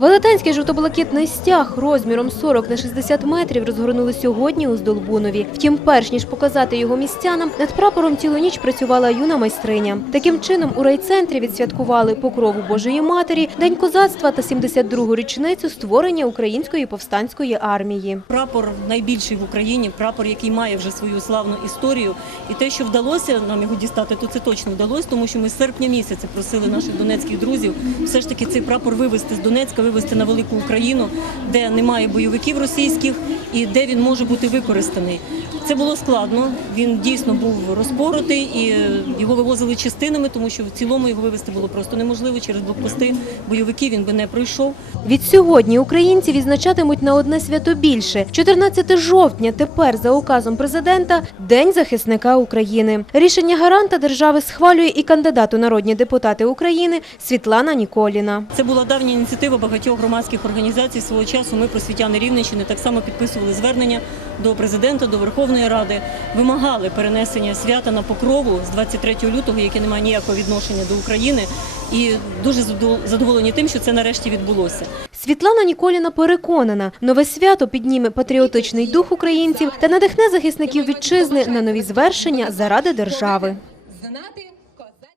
Велетенський жовто-блакитний стяг розміром 40 на 60 метрів розгорнули сьогодні у Здолбунові. Втім, перш ніж показати його містянам, над прапором цілу ніч працювала юна майстриня. Таким чином, у райцентрі відсвяткували покрову Божої Матері, День козацтва та 72-гу річницю створення Української повстанської армії. Прапор найбільший в Україні, прапор, який має вже свою славну історію. І те, що вдалося нам його дістати, то це точно вдалося, тому що ми з серпня місяця просили наших донецьких друзів все ж таки цей прапор вивезти з Донецька, вивезти на велику Україну, де немає бойовиків російських і де він може бути використаний. Це було складно. Він дійсно був розпоротий і його вивозили частинами, тому що в цілому його вивезти було просто неможливо через блокпости бойовиків. Він би не пройшов. Від сьогодні українці відзначатимуть на одне свято більше. 14 жовтня тепер за указом президента День захисника України. Рішення гаранта держави схвалює і кандидат у народні депутати України Світлана Ніколіна. Це була давня ініціатива багатьох громадських організацій свого часу. Ми, просвітяни Рівненщини, так само підписували звернення до президента, до Верховної Ради, вимагали перенесення свята на покрову з 23 лютого, яке не має ніякого відношення до України, і дуже задов- задоволені тим, що це нарешті відбулося. Світлана Ніколіна переконана, нове свято підніме патріотичний дух українців та надихне захисників вітчизни на нові звершення заради держави.